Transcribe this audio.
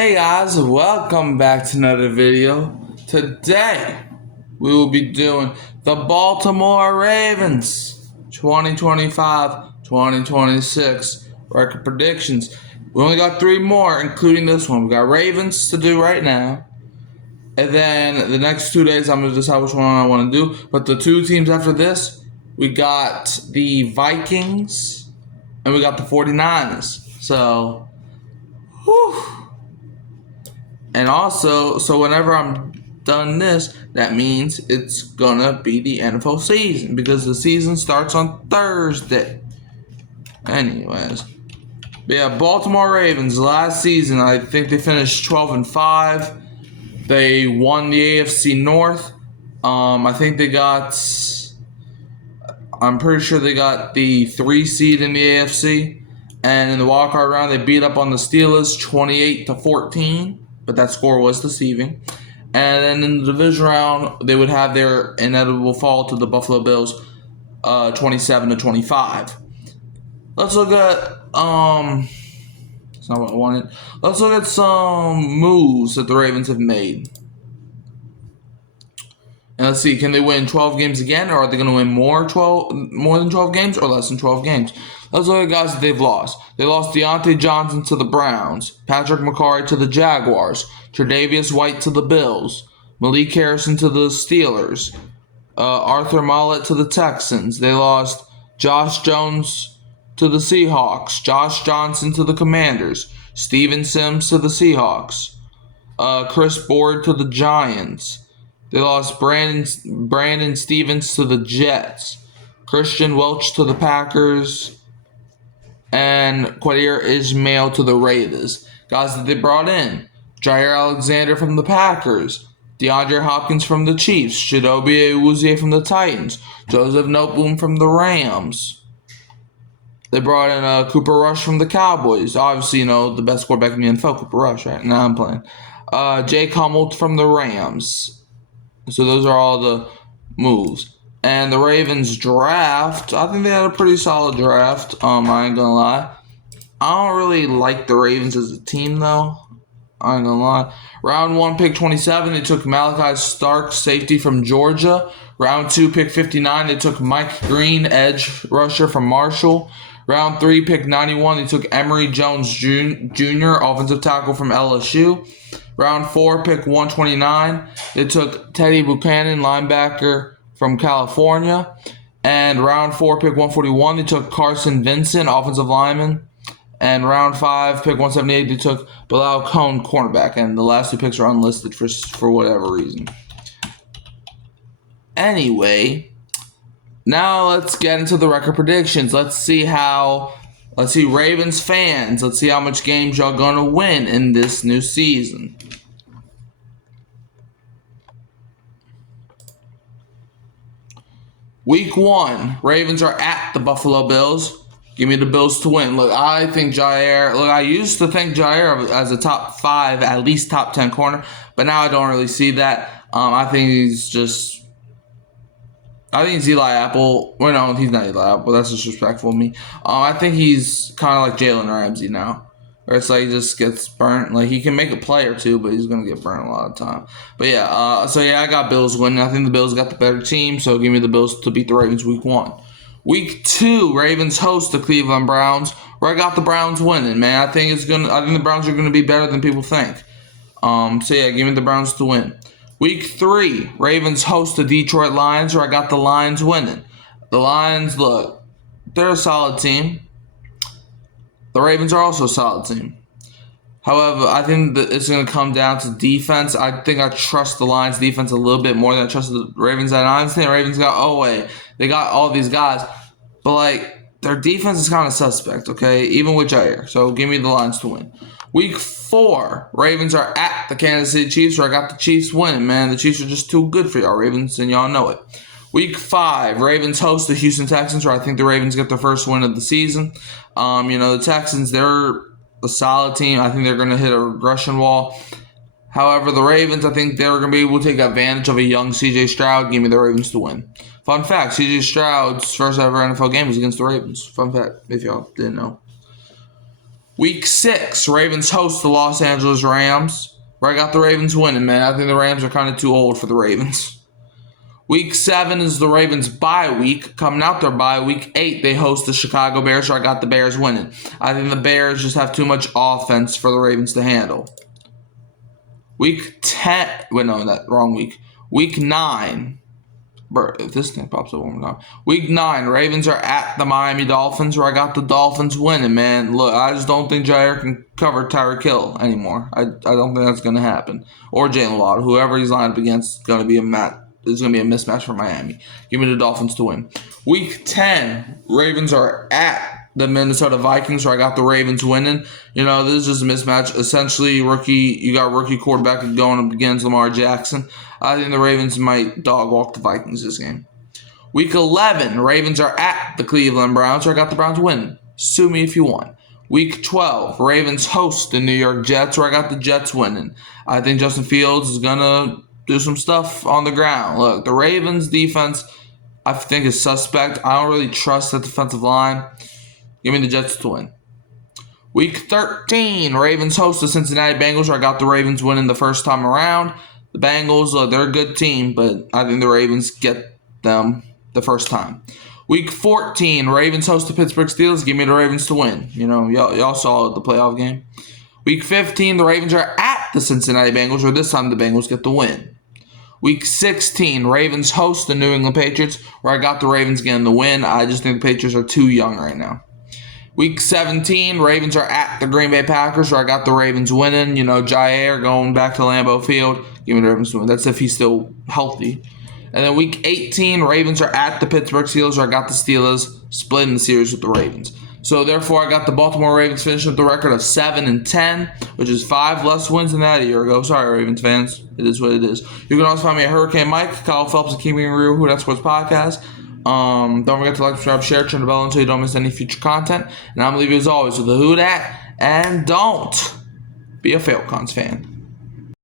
Hey guys, welcome back to another video. Today, we will be doing the Baltimore Ravens 2025-2026 record predictions. We only got 3 more, including this one. We got Ravens to do right now. And then the next 2 days, I'm going to decide which one I want to do. But the 2 teams after this, we got the Vikings and we got the 49ers. So, whew. And also, so whenever I'm done this, that means it's gonna be the NFL season because the season starts on Thursday. Anyways, but yeah, Baltimore Ravens last season, I think they finished 12-5. They won the AFC North. I think they got. I'm pretty sure they got the 3 seed in the AFC, and in the wildcard round, they beat up on the Steelers 28-14. But that score was deceiving. And then in the division round, they would have their inevitable fall to the Buffalo Bills, 27-25. Let's look at That's not what I wanted. Let's look at some moves that the Ravens have made. And let's see, can they win 12 games again, or are they going to win more than 12 games, or less than 12 games? Let's look at guys that they've lost. They lost Deontay Johnson to the Browns, Patrick McCarry to the Jaguars, Tre'Davious White to the Bills, Malik Harrison to the Steelers, Arthur Mollett to the Texans. They lost Josh Jones to the Seahawks, Josh Johnson to the Commanders, Steven Sims to the Seahawks, Chris Board to the Giants. They lost Brandon Stevens to the Jets, Christian Welch to the Packers, and Quadir Ismail to the Raiders. Guys that they brought in: Jair Alexander from the Packers, DeAndre Hopkins from the Chiefs, Chidobe Awuzie from the Titans, Joseph Noteboom from the Rams. They brought in Cooper Rush from the Cowboys. Obviously, the best quarterback in the NFL, Cooper Rush, right? Now I'm playing. Jake Hummel from the Rams. So those are all the moves. And the Ravens draft, I think they had a pretty solid draft. I ain't gonna lie. I don't really like the Ravens as a team, though. I ain't gonna lie. Round 1, pick 27, they took Malachi Stark, safety from Georgia. Round 2, pick 59, they took Mike Green, edge rusher from Marshall. Round 3, pick 91, they took Emory Jones Jr., offensive tackle from LSU. Round 4, pick 129, they took Teddy Buchanan, linebacker from California. And round 4, pick 141, they took Carson Vincent, offensive lineman. And round 5, pick 178, they took Bilal Cohn, cornerback. And the last 2 picks are unlisted for whatever reason. Anyway, now let's get into the record predictions. Let's see Ravens fans, let's see how much games y'all gonna win in this new season. Week 1, Ravens are at the Buffalo Bills. Give me the Bills to win. Look, I used to think Jair as a top 5, at least top 10 corner, but now I don't really see that. I think he's Eli Apple. Well, no, he's not Eli Apple. That's disrespectful of me. I think he's kind of like Jalen Ramsey now. Where it's like he just gets burnt. Like, he can make a play or two, but he's going to get burnt a lot of time. But yeah, I got Bills winning. I think the Bills got the better team, so give me the Bills to beat the Ravens week 1. Week 2, Ravens host the Cleveland Browns, where I got the Browns winning, man. I think the Browns are gonna be better than people think. So yeah, give me the Browns to win. Week 3, Ravens host the Detroit Lions, where I got the Lions winning. The Lions, look, they're a solid team. The Ravens are also a solid team. However, I think that it's going to come down to defense. I think I trust the Lions defense a little bit more than I trust the Ravens. And I understand the Ravens they got all these guys, but their defense is kind of suspect, okay? Even with Jair. So give me the Lions to win. Week 4, Ravens are at the Kansas City Chiefs, where I got the Chiefs winning, man. The Chiefs are just too good for y'all, Ravens, and y'all know it. Week 5, Ravens host the Houston Texans, where I think the Ravens get their first win of the season. The Texans, they're a solid team. I think they're going to hit a regression wall. However, the Ravens, I think they're going to be able to take advantage of a young C.J. Stroud. Give me the Ravens to win. Fun fact, C.J. Stroud's first ever NFL game was against the Ravens. Fun fact, if y'all didn't know. Week 6, Ravens host the Los Angeles Rams, where I got the Ravens winning, man. I think the Rams are kind of too old for the Ravens. Week 7 is the Ravens bye week. Coming out their bye, week 8, they host the Chicago Bears, so I got the Bears winning. I think the Bears just have too much offense for the Ravens to handle. Week 10, wrong week. Week 9, if this thing pops up one more time. Week 9, Ravens are at the Miami Dolphins, where I got the Dolphins winning, man. Look, I just don't think Jair can cover Tyreek Hill anymore. I don't think that's going to happen. Or Jalen Waddle. Whoever he's lined up against is going to be a mismatch for Miami. Give me the Dolphins to win. Week 10, Ravens are at the Minnesota Vikings, where I got the Ravens winning. This is just a mismatch. Essentially, you got rookie quarterback going up against Lamar Jackson. I think the Ravens might dog walk the Vikings this game. Week 11, Ravens are at the Cleveland Browns, where I got the Browns winning. Sue me if you want. Week 12, Ravens host the New York Jets, where I got the Jets winning. I think Justin Fields is going to do some stuff on the ground. Look, the Ravens defense, I think, is suspect. I don't really trust that defensive line. Give me the Jets to win. Week 13, Ravens host the Cincinnati Bengals, where I got the Ravens winning the first time around. The Bengals, they're a good team, but I think the Ravens get them the first time. Week 14, Ravens host the Pittsburgh Steelers. Give me the Ravens to win. Y'all saw the playoff game. Week 15, the Ravens are at the Cincinnati Bengals, where this time the Bengals get the win. Week 16, Ravens host the New England Patriots, where I got the Ravens getting the win. I just think the Patriots are too young right now. Week 17, Ravens are at the Green Bay Packers, where I got the Ravens winning. Jair going back to Lambeau Field. Give me the Ravens to win. That's if he's still healthy. And then week 18, Ravens are at the Pittsburgh Steelers, where I got the Steelers splitting the series with the Ravens. So therefore, I got the Baltimore Ravens finishing with the record of 7-10, which is 5 less wins than that a year ago. Sorry, Ravens fans. It is what it is. You can also find me at Hurricane Mike, Kyle Phelps, and Keeping It Real, Who That Sports Podcast. Don't forget to like, subscribe, share, turn the bell until you don't miss any future content. And I'm going to leave you as always with the Who Dat, and don't be a Falcons fan.